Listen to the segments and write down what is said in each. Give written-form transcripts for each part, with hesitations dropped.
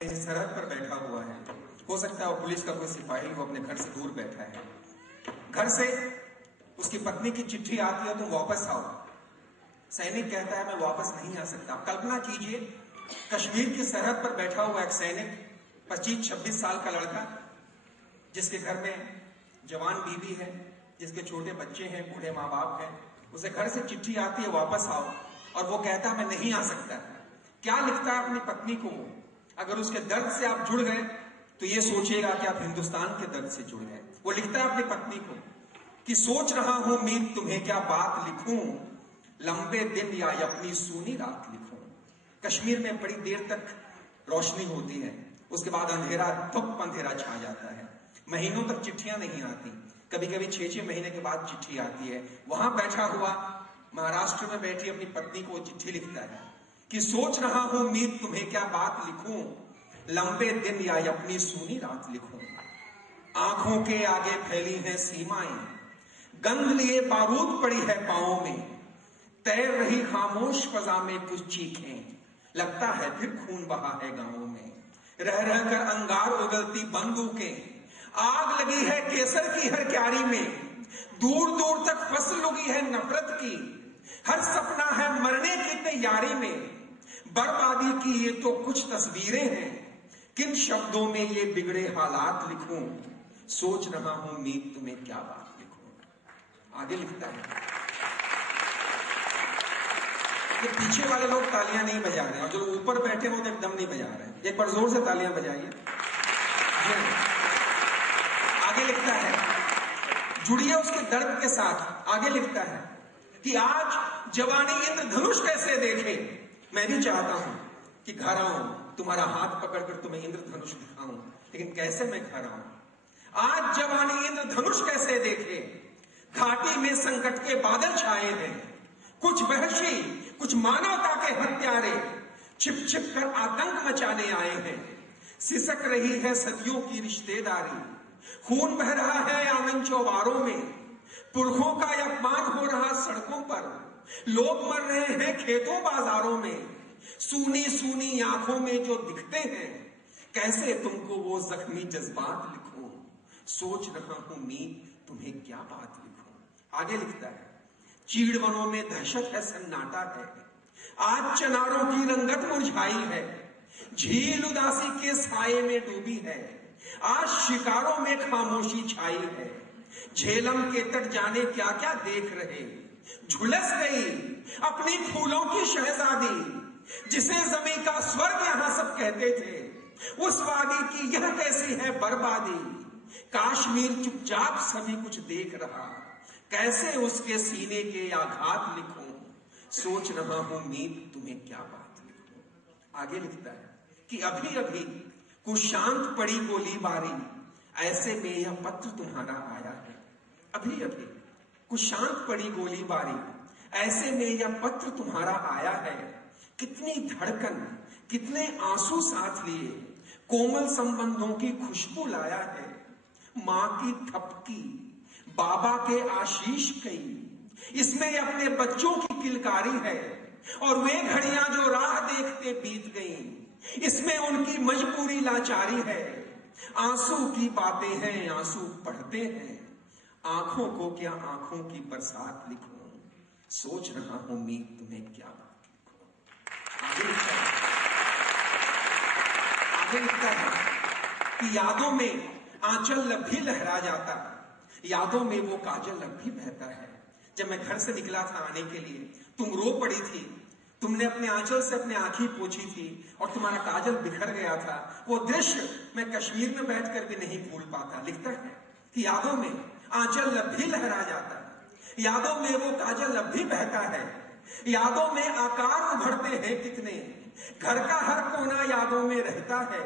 सरहद पर बैठा हुआ है। हो सकता है वो पुलिस का कोई सिपाही वो अपने घर से दूर बैठा है। घर से उसकी पत्नी की चिट्ठी आती है, तुम वापस आओ। सैनिक कहता है मैं वापस नहीं आ सकता। कल्पना कीजिए, कश्मीर की सरहद पर बैठा हुआ एक सैनिक, 25-26 साल का लड़का, जिसके घर में जवान बीवी है, जिसके छोटे बच्चे हैं, बूढ़े माँ बाप हैं, उसे घर से चिट्ठी आती है वापस आओ, और वो कहता है मैं नहीं आ सकता। क्या लिखता है अपनी पत्नी को? अगर उसके दर्द से आप जुड़ गए तो ये सोचिएगा कि आप हिंदुस्तान के दर्द से जुड़ गए। वो लिखता है अपनी पत्नी को कि सोच रहा हूं मीत तुम्हें क्या बात लिखूं, लंबे दिन या अपनी सूनी रात लिखूं। कश्मीर में बड़ी देर तक रोशनी होती है, उसके बाद अंधेरा, धुप अंधेरा छा जाता है। महीनों तक चिट्ठियां नहीं आती, कभी कभी 6-6 महीने के बाद चिट्ठी आती है। वहां बैठा हुआ महाराष्ट्र में बैठी अपनी पत्नी को चिट्ठी लिखता है कि सोच रहा हूं मीत तुम्हें क्या बात लिखूं, लंबे दिन या अपनी सूनी रात लिखूं। आंखों के आगे फैली है सीमाएं, गंध लिए बारूद पड़ी है पांवों में, तैर रही खामोश फजा में कुछ चीखें, लगता है फिर खून बहा है गांवों में। रह रहकर अंगार उगलती बंदूकें, आग लगी है केसर की हर क्यारी में, दूर दूर तक फसल उगी है नफरत की, हर सपना है मरने की तैयारी में। बर्बादी की ये तो कुछ तस्वीरें हैं, किन शब्दों में ये बिगड़े हालात लिखूं, सोच रहा हूं मीत तुम्हें क्या बात लिखूं। आगे लिखता है, ये पीछे वाले लोग तालियां नहीं बजा रहे हैं और जो ऊपर बैठे हो तो एकदम नहीं बजा रहे हैं। एक बार जोर से तालियां बजाइए। आगे लिखता है, जुड़िए उसके दर्द के साथ। आगे लिखता है कि आज जवानी इंद्रधनुष कैसे देखे, मैं भी चाहता हूं कि घर आऊं, तुम्हारा हाथ पकड़कर तुम्हें इंद्रधनुष दिखाऊं, लेकिन कैसे मैं घर आऊं। आज जवानी इंद्रधनुष कैसे देखे, घाटी में संकट के बादल छाए हैं, कुछ वहशी कुछ मानवता के हत्यारे छिप छिप कर आतंक मचाने आए हैं। सिसक रही है सदियों की रिश्तेदारी, खून बह रहा है आंगन चौबारों में, पुरखों का अपमान हो रहा सड़कों पर, लोग मर रहे हैं खेतों बाजारों में। सूनी सूनी आंखों में जो दिखते हैं, कैसे तुमको वो जख्मी जज्बात लिखूं, सोच रहा हूं मीत तुम्हें क्या बात लिखूं। आगे लिखता है, चीड़वनों में दहशत है, सन्नाटा है, आज चनारों की रंगत मुरझाई है, झील उदासी के साये में डूबी है, आज शिकारों में खामोशी छाई है। झेलम के तट जाने क्या क्या देख रहे, झुलस गई अपनी फूलों की शहजादी, जिसे जमीन का स्वर्ग यहां सब कहते थे, उस वादी की यह कैसी है बर्बादी। काश्मीर चुपचाप सभी कुछ देख रहा, कैसे उसके सीने के आघात लिखूं, सोच रहा हूं मीत तुम्हें क्या बात लिखूं। आगे लिखता है कि अभी अभी कुछ शांत पड़ी गोली बारी, ऐसे में यह पत्र तुम्हारा आया है। अभी अभी कुछ शांत पड़ी गोली बारी, ऐसे में यह पत्र तुम्हारा आया है। कितनी धड़कन कितने आंसू साथ लिए, कोमल संबंधों की खुशबू लाया है। मां की थपकी, बाबा के आशीष कई, इसमें अपने बच्चों की किलकारी है, और वे घड़ियां जो राह देखते बीत गईं, इसमें उनकी मजबूरी लाचारी है। आंसू की बातें हैं, आंसू पढ़ते हैं, आंखों को क्या आंखों की बरसात लिखूं, सोच रहा हूं मीत तुम्हें क्या बात लिखूं। आगे लिखता है कि यादों में आंचल लब भी लहरा जाता, यादों में वो काजल लब भी बहता है। जब मैं घर से निकला था आने के लिए, तुम रो पड़ी थी, तुमने अपने आंचल से अपनी आंखें पोंछी थी और तुम्हारा काजल बिखर गया था। वो दृश्य मैं कश्मीर में बैठकर भी नहीं भूल पाता। लिखता है कि यादों में आंचल लब भी लहरा जाता, यादों में वो काजल लब भी बहता है, यादों में आकार उभरते हैं कितने, घर का हर कोना यादों में रहता है।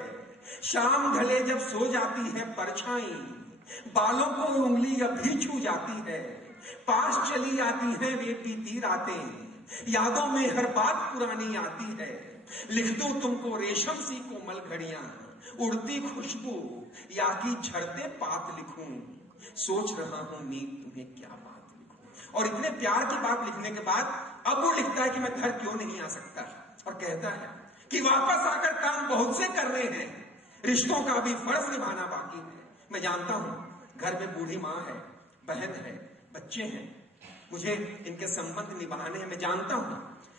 शाम ढले जब सो जाती है परछाई, बालों को उंगली अब भी छू जाती है, पास चली आती है वे बीती रातें, यादों में हर बात पुरानी आती है। लिख दूं तुमको रेशम सी कोमल घड़ियां, उड़ती खुशबू या की झड़ते पात लिखूं, सोच रहा हूं मीत तुम्हें क्या बात लिखूं। और इतने प्यार की बात लिखने के बाद अब वो लिखता है कि मैं घर क्यों नहीं आ सकता, और कहता है कि वापस आकर काम बहुत से करने हैं, रिश्तों का भी फर्ज निभाना बाकी है। मैं जानता हूं घर में बूढ़ी माँ है, बहन है, बच्चे हैं, मुझे इनके संबंध निभाने हैं। मैं जानता हूं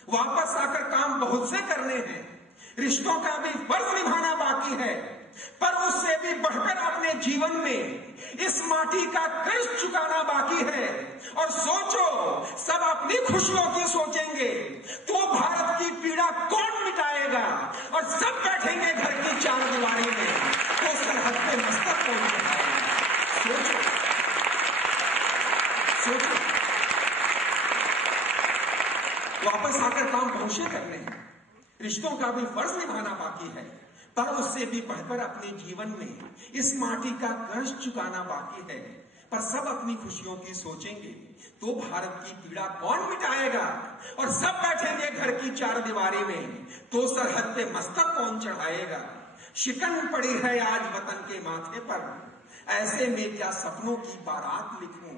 वापस आकर काम बहुत से करने हैं, रिश्तों का भी फर्ज निभाना बाकी है, पर उससे भी बढ़कर अपने जीवन में इस माटी का कर्ज चुकाना बाकी है। और सोचो, सब अपनी खुशियों की सोचेंगे तो भारत की पीड़ा कौन मिटाएगा? और सब बैठेंगे घर की चार दीवारी में तो सरहद पे मस्तक कौन उठाएगा? सोचो, सोचो। वापस आकर काम बहुत से करने हैं, रिश्तों का भी फर्ज निभाना बाकी है, पर उससे भी बढ़कर अपने जीवन में इस माटी का कर्ज चुकाना बाकी है। पर सब अपनी खुशियों की सोचेंगे तो भारत की पीड़ा कौन मिटाएगा? और सब बैठेंगे घर की चार दीवारी में तो सरहद पे मस्तक कौन चढ़ाएगा? शिकन पड़ी है आज वतन के माथे पर, ऐसे में क्या सपनों की बारात लिखूं?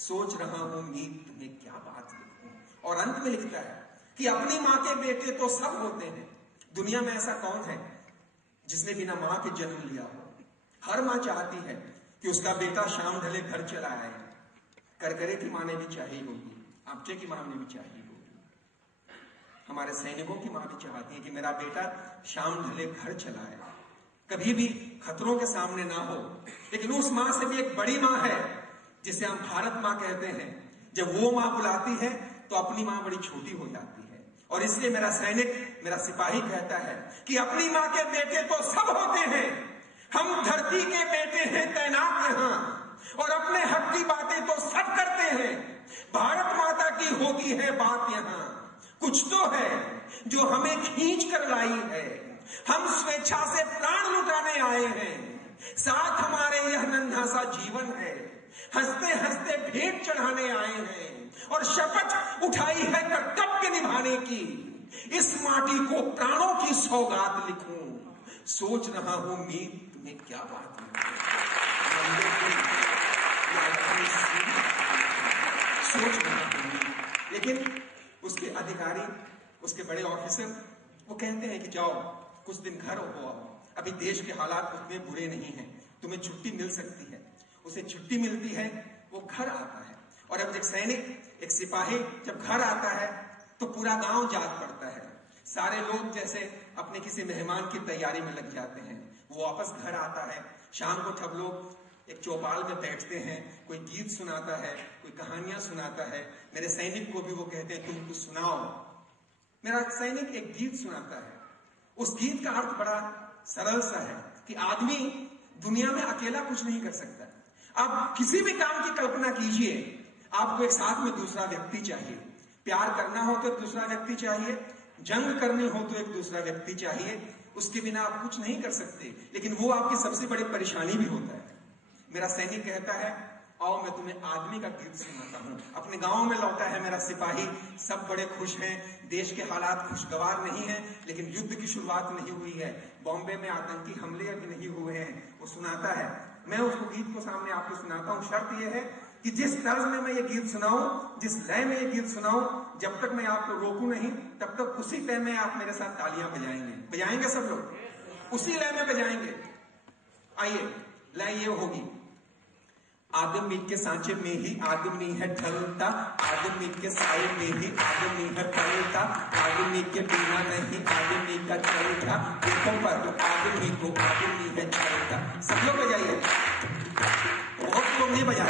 सोच रहा हूं मीत में क्या बात लिखूं? और अंत में लिखता है कि अपनी मां के बेटे तो सब होते हैं, दुनिया में ऐसा कौन है जिसने बिना मां के जन्म लिया हो? हर मां चाहती है कि उसका बेटा शाम ढले घर चला आए। करकरे की मां ने भी चाहिए होगी, आपचे की मां ने भी चाहिए होगी, हमारे सैनिकों की मां भी चाहती है कि मेरा बेटा शाम ढले घर चला आए, कभी भी खतरों के सामने ना हो। लेकिन उस मां से भी एक बड़ी मां है जिसे हम भारत मां कहते हैं। जब वो मां बुलाती है तो अपनी मां बड़ी छोटी हो जाती है। और इसलिए मेरा सैनिक, मेरा सिपाही कहता है कि अपनी मां के बेटे तो सब होते हैं, हम धरती के बेटे हैं तैनात यहां, और अपने हक की बातें तो सब करते हैं। भारत माता की होती है बात यहां, कुछ तो है जो हमें खींच कर लाई है। हम स्वेच्छा से प्राण लुटाने आए हैं, साथ हमारे यह नन्हा सा जीवन है, हंसते हंसते भेंट चढ़ाने आए हैं और शपथ उठाई है कर्तव्य निभाने की। इस माटी को प्राणों की सौगात लिखूं, सोच रहा हूं मीत में क्या बात है। सोच रहा हूं, लेकिन उसके अधिकारी, उसके बड़े ऑफिसर वो कहते हैं कि जाओ कुछ दिन घर हो आओ, अभी देश के हालात उतने बुरे नहीं हैं, तुम्हें छुट्टी मिल सकती है। उसे छुट्टी मिलती है, वो घर आता है। और अब एक सैनिक, एक सिपाही जब घर आता है तो पूरा गांव जाग पड़ता है। सारे लोग जैसे अपने किसी मेहमान की तैयारी में लग जाते हैं। वो वापस घर आता है, शाम को सब लोग एक चौपाल में बैठते हैं, कोई गीत सुनाता है, कोई कहानियां सुनाता है। मेरे सैनिक को भी वो कहते हैं तुम कुछ सुनाओ। मेरा सैनिक एक गीत सुनाता है। उस गीत का अर्थ बड़ा सरल सा है कि आदमी दुनिया में अकेला कुछ नहीं कर सकता। आप किसी भी काम की कल्पना कीजिए, आपको एक साथ में दूसरा व्यक्ति चाहिए। प्यार करना हो तो एक दूसरा व्यक्ति चाहिए, जंग करनी हो तो एक दूसरा व्यक्ति चाहिए, उसके बिना आप कुछ नहीं कर सकते। लेकिन वो आपकी सबसे बड़ी परेशानी भी होता है। मेरा सैनिक कहता है आओ मैं तुम्हें आदमी का गीत सुनाता हूं। अपने गांव में लौटा है मेरा सिपाही, सब बड़े खुश हैं, देश के हालात खुशगवार नहीं है, लेकिन युद्ध की शुरुआत नहीं हुई है, बॉम्बे में आतंकी हमले अभी नहीं हुए हैं। वो सुनाता है, मैं उसको गीत को सामने आपको सुनाता हूं। शर्त यह है कि जिस तर्ज में मैं ये गीत सुनाऊं, जिस लय में ये गीत सुनाऊं, जब तक मैं आपको रोकूं नहीं तब तक उसी लय में आप मेरे साथ तालियां बजाएंगे। बजाएंगे सब लोग, उसी लय में बजाएंगे। आइए, लय ये होगी, आदमी के सांचे में ही आदमी है ढलता, आदमी के साए में ही आदमी है फलता, आदमी के बिना नहीं आदमी का चलता, देखो पर आदमी को आदमी है चलता। सब लोग बजाइए, बहुत लोग नहीं बजा।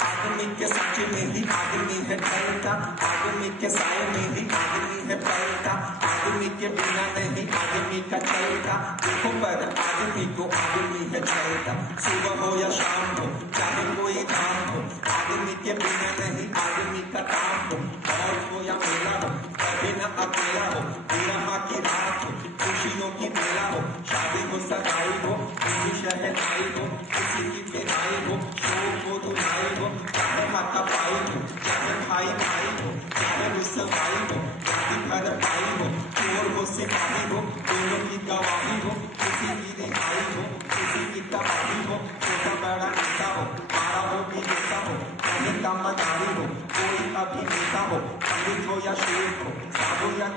आदमी के सांचे में ही आदमी है ढलता, आदमी के साए में ही आदमी है फलता, आदमी के बिना नहीं आदमी का चलता, देखो पर आदमी को आदमी है चलता। सुबह हो या शाम हो चाहे कोई काम हो, आदमी के बिना नहीं आदमी का काम हो, और हो या मेला हो कभी न अकेला हो, बिरहा की रात हो खुशियों की मेला हो, शादी हो सगाई हो किसी शहनाई हो, किसी की बिनाई हो शोक हो दुनाई हो, चाहे हाथा पाई हो चाहे भाई भाई हो, चाहे रुसवाई हो जाति भर पाई हो, चोर हो सिपाही हो दोनों की गवाही हो, किसी की रिहाई हो किसी की तबाही हो, छोटा बड़ा नेता हो बड़ा हो विजेता हो, कहीं का मदारी हो कोई अभिनेता हो, पंडित हो या शेख हो साधु या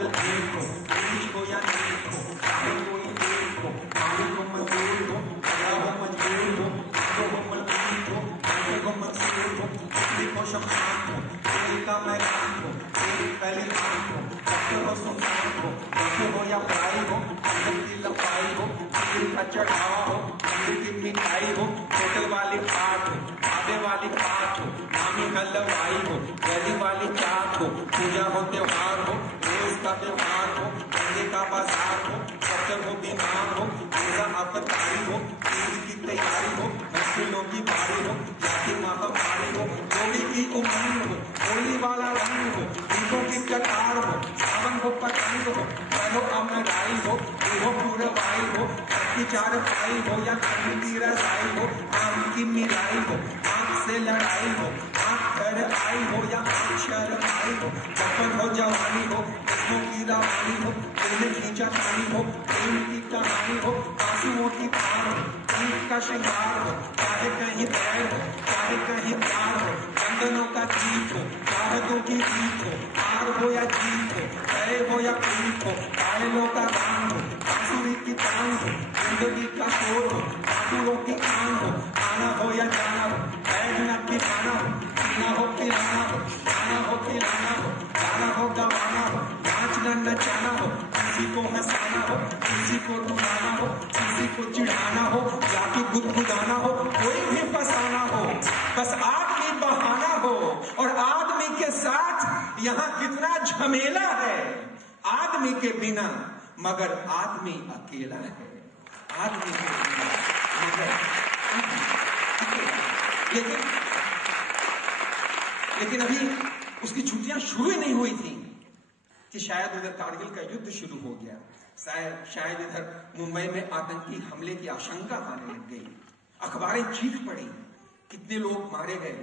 या फ्राई हो, अंडे की लपाई हो, खीर का चढ़ावा हो, मंदिर की मिठाई हो, होटल वाली पाठ हो, ढाबे वाली पाठ हो, नामी हलवाई हो, गली वाली चाट हो, पूजा हो त्योहार हो, रोज का त्योहार हो, गंगे का बाजार हो, डॉक्टर हो बीमार हो, पूजा आपत्ति हो, ईद की तैयारी हो, महफिलों की बारी हो, या की महामारी हो, होली की उमंग हो, होली वाला रंग हो, दीपों की कतार हो, सावन हो पतंग हो, चलो अमराई हो, हो पूरवाई हो, की चार पाई हो या ठंड की रजाई हो, आम की मिलाई हो, आंख से लड़ाई हो, आंख घर आई हो या अक्षर आई हो, बचपन हो जवानी हो, किस्मों की रवानी हो, दिल में खींचा पानी हो, प्रेम की कहानी हो, आंसुओं की धार हो, ईद का श्रृंगार हो, चाहे कहीं पैर हो, चाहे कहीं प्यार हो, चंदनों का गीत हो, चाहतों की जीत हो, हार हो या जीत हो, भय हो या प्रीत हो, कायलों का राम हो, बांसुरी की तान हो, जिंदगी का शोर हो, बादलों की आन हो, आना हो या जाना हो, बैठना ठिकाना हो, पीना हो पिलाना हो, खाना हो खिलाना हो, गाना हो गवाना हो, नाचना नचाना हो, किसी को हंसाना हो, किसी को रुलाना हो, किसी को चिढ़ाना हो, या कि गुदगुदाना हो, कोई भी फंसाना हो, बस आग ही बहाना हो। और आदमी के साथ यहाँ कितना झमेला है, आदमी के बिना मगर आदमी अकेला है, आदमी के बिना मगर लेकिन अभी उसकी छुट्टियां शुरू ही नहीं हुई थी कि शायद उधर कारगिल का युद्ध शुरू हो गया, शायद इधर मुंबई में आतंकी हमले की आशंका आने लग गई, अखबारें चीख पड़ी, कितने लोग मारे गए,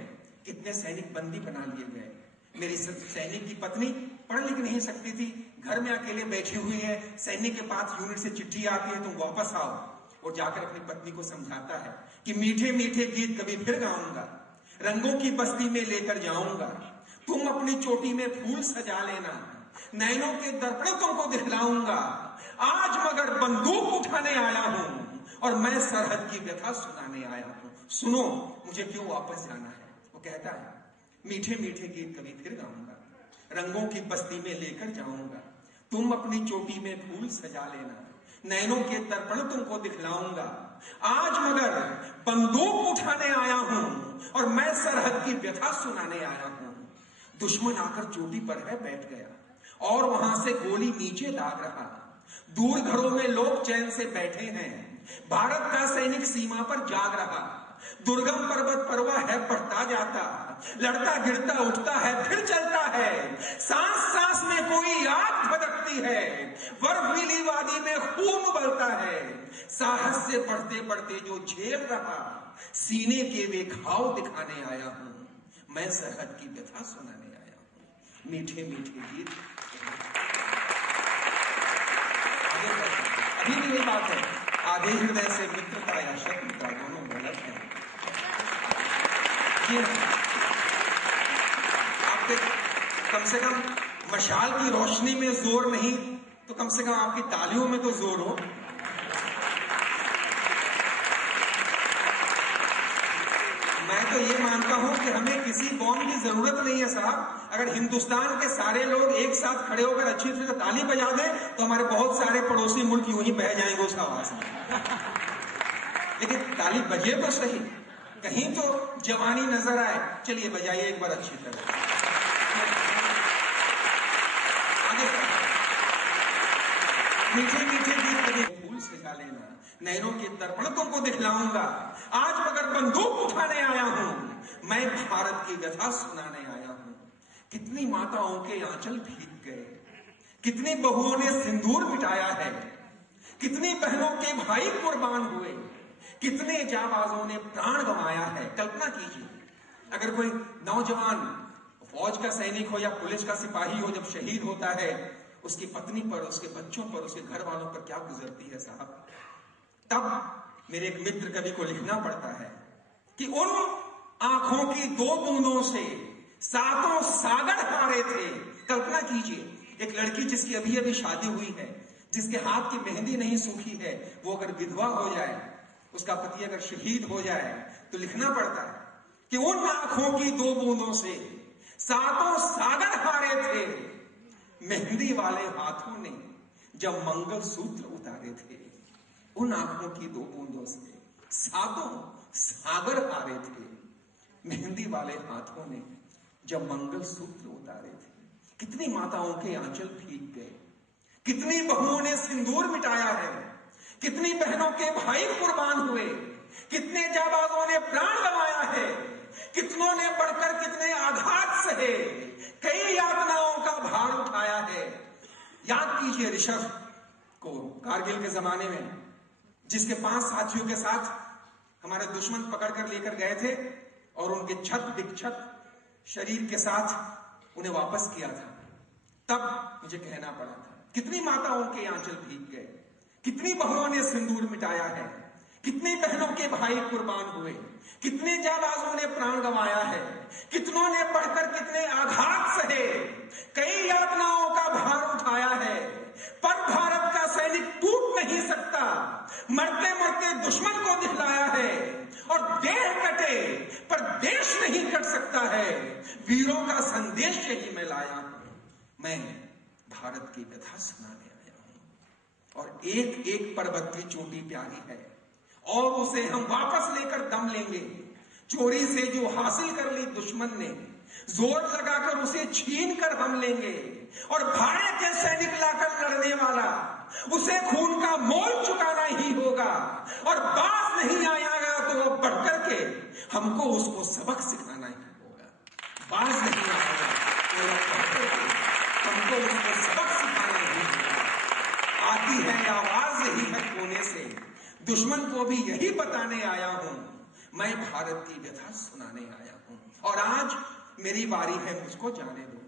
कितने सैनिक बंदी बना लिए गए। मेरी सैनिक की पत्नी पढ़ लिख नहीं सकती थी, घर में अकेले बैठी हुई है, सैनिक के पास यूनिट से चिट्ठी आती है तुम वापस आओ, और जाकर अपनी पत्नी को समझाता है कि मीठे मीठे गीत कभी फिर गाऊंगा, रंगों की बस्ती में लेकर जाऊंगा, तुम अपनी चोटी में फूल सजा लेना, नैनों के दर्पण तुमको दिखलाऊंगा, आज मगर बंदूक उठाने आया हूं और मैं सरहद की व्यथा सुनाने आया हूं, सुनो मुझे क्यों वापस जाना है। वो कहता है मीठे मीठे गीत कभी फिर गाऊंगा, रंगों की बस्ती में लेकर जाऊंगा, तुम अपनी चोटी में फूल सजा लेना, नैनों के दर्पण तुमको दिखलाऊंगा, आज मगर बंदूक उठाने आया हूं और मैं सरहद की व्यथा सुनाने आया हूं। दुश्मन आकर चोटी पर है बैठ गया और वहां से गोली नीचे दाग रहा, दूर घरों में लोग चैन से बैठे हैं, भारत का सैनिक सीमा पर जाग रहा, दुर्गम पर्वत पर्वा है बढ़ता जाता, लड़ता गिरता उठता है फिर चलता है, सांस सांस में कोई आग धधकती है, बर्फीली वादी में खून उबलता है, साहस से बढ़ते बढ़ते जो झेल रहा, सीने के वे घाव दिखाने आया हूं, मैं सरहद की व्यथा सुनाने आया हूं। मीठे मीठे गीत अभी भी यही बात है, आधे हृदय से मित्रता या शत्रुता दोनों गलत है। आपके कम से कम मशाल की रोशनी में जोर नहीं तो कम से कम आपकी तालियों में तो जोर हो। मैं तो ये मानता हूं कि हमें किसी बॉम्ब की जरूरत नहीं है साहब, अगर हिंदुस्तान के सारे लोग एक साथ खड़े होकर अच्छी तरह ताली बजा दें तो हमारे बहुत सारे पड़ोसी मुल्क यूं ही बह जाएंगे उस आवाज में। लेकिन ताली बजे तो सही, कहीं तो जवानी नजर आए, चलिए बजाइए एक बार अच्छी तरह। आगे मीठे मीठे गीत कभी फूल सजा लेना, नैनों के दर्पण तुमको दिखलाऊंगा, आज मगर बंदूक उठाने आया हूं, मैं भारत की व्यथा सुनाने आया हूं। कितनी माताओं के आंचल भीग गए, कितनी बहुओं ने सिंदूर मिटाया है, कितनी बहनों के भाई कुर्बान हुए, कितने जाबाजों ने प्राण गंवाया है। कल्पना कीजिए अगर कोई नौजवान फौज का सैनिक हो या पुलिस का सिपाही हो, जब शहीद होता है उसकी पत्नी पर, उसके बच्चों पर, उसके घर वालों पर क्या गुजरती है साहब। तब मेरे एक मित्र कवि को लिखना पड़ता है कि उन आंखों की दो बूंदों से सातों सागर हारे थे। कल्पना कीजिए एक लड़की जिसकी अभी अभी शादी हुई है, जिसके हाथ की मेहंदी नहीं सूखी है, वो अगर विधवा हो जाए, उसका पति अगर शहीद हो जाए, तो लिखना पड़ता है कि उन आंखों की दो बूंदों से सातों सागर हारे थे, मेहंदी वाले हाथों ने जब मंगल सूत्र उतारे थे, उन आंखों की 2 बूंदों से सातों सागर हारे थे। मेहंदी वाले हाथों ने जब मंगल सूत्र उतारे थे, कितनी माताओं के आंचल भीग गए, कितनी बहुओं ने सिंदूर मिटाया है, कितनी बहनों के भाई कुर्बान हुए, कितने जाबाजों ने प्राण गंवाया है, कितनों ने बढ़कर कितने आघात सहे, कई यातनाओं का भार उठाया है। याद कीजिए ऋषभ को, कारगिल के जमाने में, जिसके 5 साथियों के साथ हमारे दुश्मन पकड़कर लेकर गए थे और उनके छत विक्षत शरीर के साथ उन्हें वापस किया था। तब मुझे कहना पड़ा था, कितनी माताओं के आंचल भीग गए, कितनी बहुओं ने सिंदूर मिटाया है, कितनी बहनों के भाई कुर्बान हुए, कितने जाबाजों ने प्राण गंवाया है, कितनों ने बढ़कर कितने आघात सहे, कई यातनाओं का भार उठाया है। पर भारत का सैनिक टूट नहीं सकता, मरते मरते दुश्मन को दिखलाया है। और देह कटे पर देश नहीं कट सकता है, वीरों का संदेश यही मैं लाया हूं। मैं भारत की व्यथा सुनाने आया हूं। और एक एक पर्वत की चोटी प्यारी है और उसे हम वापस लेकर दम लेंगे। चोरी से जो हासिल कर ली दुश्मन ने, जोर लगाकर उसे छीन कर हम लेंगे। और भाड़े के सैनिक लाकर लड़ने वाला, उसे खून का मोल चुकाना ही होगा। और बाज नहीं आया तो वो बढ़कर के हमको उसको सबक सिखाना ही होगा। बाज नहीं आएगा तो वो बढ़कर के हमको उसको सबक सिखाना ही होगा। आती है आवाज यही है कोने से, दुश्मन को भी यही बताने आया हूं, मैं भारत की व्यथा सुनाने आया हूं। और आज मेरी बारी है, मुझको जाने दो।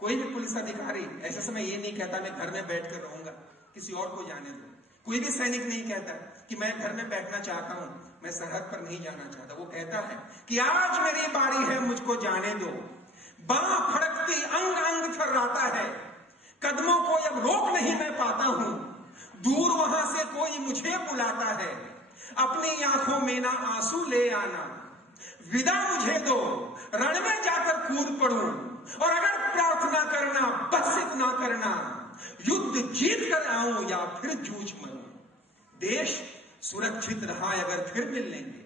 कोई भी पुलिस अधिकारी ऐसे समय ये नहीं कहता मैं घर में बैठकर रहूंगा, किसी और को जाने दो। कोई भी सैनिक नहीं कहता कि मैं घर में बैठना चाहता हूं, मैं सरहद पर नहीं जाना चाहता। वो कहता है कि आज मेरी बारी है, मुझको जाने दो। बांह फड़कती अंग अंग थर्राता है, कदमों को अब रोक नहीं मैं पाता हूं। दूर वहां से कोई मुझे बुलाता है, अपनी आंखों में ना आंसू ले आना। विदा मुझे दो, रण में जाकर कूद पड़ूं। और अगर प्रार्थना करना बस इतना करना, युद्ध जीत कर आऊं या फिर जूझ मरूं। देश सुरक्षित रहा अगर फिर मिल लेंगे,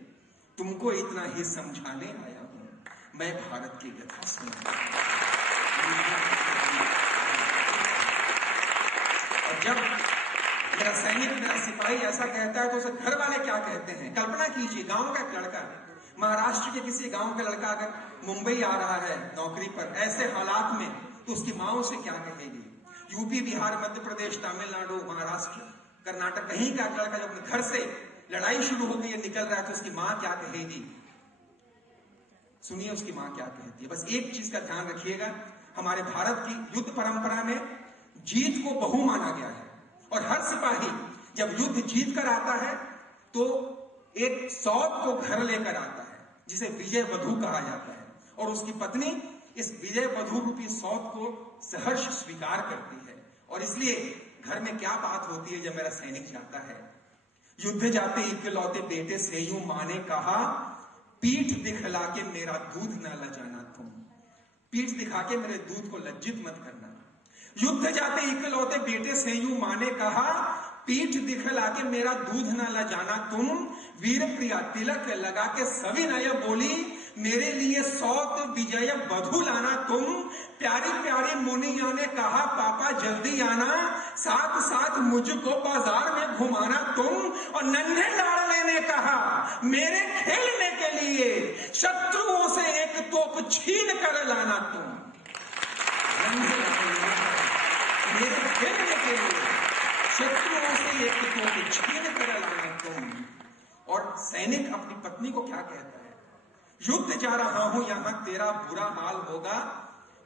तुमको इतना ही समझाने आया हूं, मैं भारत की व्यथा सुनाने। और जब मेरा सैनिक, मेरा सिपाही ऐसा कहता है तो उसे घर वाले क्या कहते हैं? कल्पना कीजिए, गांव का एक लड़का, महाराष्ट्र के किसी गांव का लड़का अगर मुंबई आ रहा है नौकरी पर ऐसे हालात में, तो उसकी माँ उसे क्या कहेगी? यूपी, बिहार, मध्य प्रदेश, तमिलनाडु, महाराष्ट्र, कर्नाटक, कहीं का लड़का जब अपने घर से लड़ाई शुरू हो गई, निकल रहा है, तो उसकी माँ क्या कहेगी? सुनिए उसकी माँ क्या कहती है। बस एक चीज का ध्यान रखिएगा, हमारे भारत की युद्ध परंपरा में जीत को बहु माना गया है। और हर सिपाही जब युद्ध जीत कर आता है तो एक सौत को घर लेकर आता है, जिसे विजय वधु कहा जाता है। और उसकी पत्नी इस विजय वधु रूपी सौत को सहर्ष स्वीकार करती है। और इसलिए घर में क्या बात होती है जब मेरा सैनिक जाता है? युद्ध जाते इकलौते बेटे से यूं मां ने कहा, पीठ दिखला के मेरा दूध न लजाना तुम। पीठ दिखा के मेरे दूध को लज्जित मत करना। युद्ध जाते इकलौते बेटे से यूं मां ने कहा, पीठ दिखला के मेरा दूध न लजाना तुम। वीर प्रिया तिलक लगा के सविनय बोली, मेरे लिए सौत विजय वधु लाना तुम। प्यारी प्यारी मुनिया ने कहा, पापा जल्दी आना, साथ साथ मुझको बाजार में घुमाना तुम। और नन्हे लाडले ने कहा, मेरे खेलने के लिए शत्रुओं से एक तोप छीन कर लाना तुम। मेरे खेलने के लिए शत्रुओं से एक तोप छीन कर लाना तुम। और सैनिक अपनी पत्नी को क्या कहता है? युद्ध जा रहा हूं, यहां तेरा बुरा हाल होगा,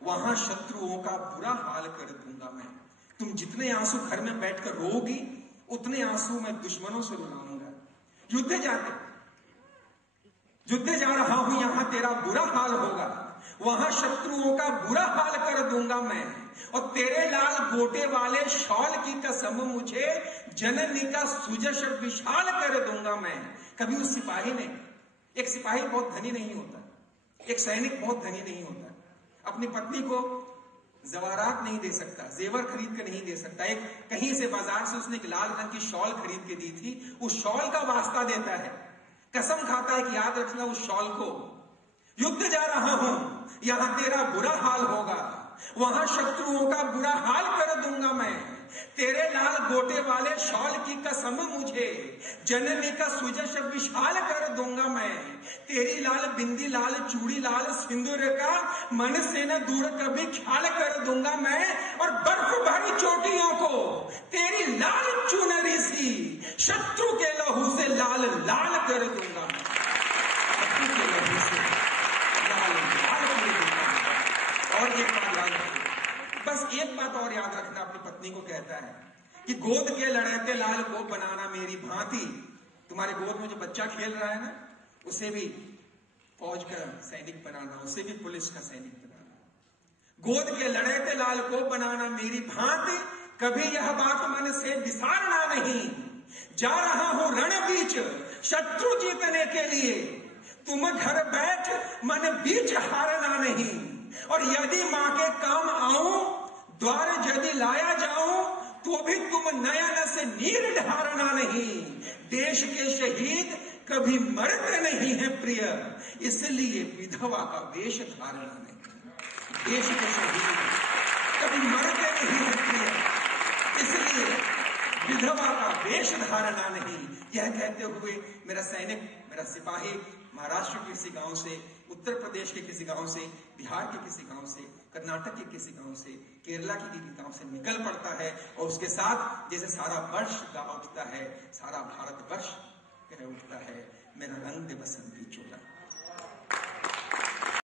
वहां शत्रुओं का बुरा हाल कर दूंगा मैं। तुम जितने आंसू घर में बैठकर रोओगी, उतने आंसू मैं दुश्मनों से रुलाऊंगा। युद्ध जा रहा हूं, यहां तेरा बुरा हाल होगा, वहां शत्रुओं का बुरा हाल कर दूंगा मैं। और तेरे लाल गोटे वाले शॉल की कसम मुझे, जननी का सुजश विशाल कर दूंगा मैं। कभी उस सिपाही ने, एक सिपाही बहुत धनी नहीं होता, एक सैनिक बहुत धनी नहीं होता, अपनी पत्नी को जवारात नहीं दे सकता, जेवर खरीद के नहीं दे सकता। एक कहीं से बाजार से उसने एक लाल रंग की शॉल खरीद के दी थी, उस शॉल का वास्ता देता है, कसम खाता है कि याद रखना उस शॉल को, युद्ध जा रहा हूं, यहां तेरा बुरा हाल होगा, वहां शत्रुओं का बुरा हाल कर दूंगा मैं, तेरे लाल गोटे वाले शॉल की कसम मुझे, जननी का सुजस विशाल कर दूंगा मैं, तेरी लाल बिंदी लाल चूड़ी लाल सिंदूर का मन से न दूर कभी ख्याल कर दूंगा मैं, और बर्फ भरी चोटियों को तेरी लाल चुनरी सी शत्रु के लहू से लाल लाल कर दूंगा मैं, शत्रु के लहू से लाल लाल कर दूंगा। और एक बात याद रखो, बस एक बात और याद रखना, अपनी पत्नी को कहता है कि गोद के लड़ते लाल को बनाना मेरी भांति, तुम्हारे गोद में जो बच्चा खेल रहा है ना, उसे भी फौज का सैनिक बनाना, उसे भी पुलिस का सैनिक बनाना, गोद के लड़ते लाल को बनाना मेरी भांति, कभी यह बात मन से विसारना नहीं, जा रहा हूं रण बीच शत्रु जीतने के लिए, तुम घर बैठ मन बीच हारना नहीं, और यदि मां के काम आऊं द्वार यदि लाया जाऊं तो भी तुम नयन से नीर ढारना नहीं, देश के शहीद कभी मरते नहीं है प्रिय, इसलिए विधवा का वेश धारना नहीं, देश के शहीद कभी मरते नहीं है प्रिय, इसलिए विधवा का वेश धारना नहीं। यह कहते हुए मेरा सैनिक, मेरा सिपाही महाराष्ट्र के किसी गांव से, उत्तर प्रदेश के किसी गांव से, बिहार के किसी गांव से, कर्नाटक के किसी गांव से, केरला के किसी गांव से निकल पड़ता है, और उसके साथ जैसे सारा वर्ष गा उठता है, सारा भारतवर्ष कह उठता है, मेरा रंग दे बसंती चोला।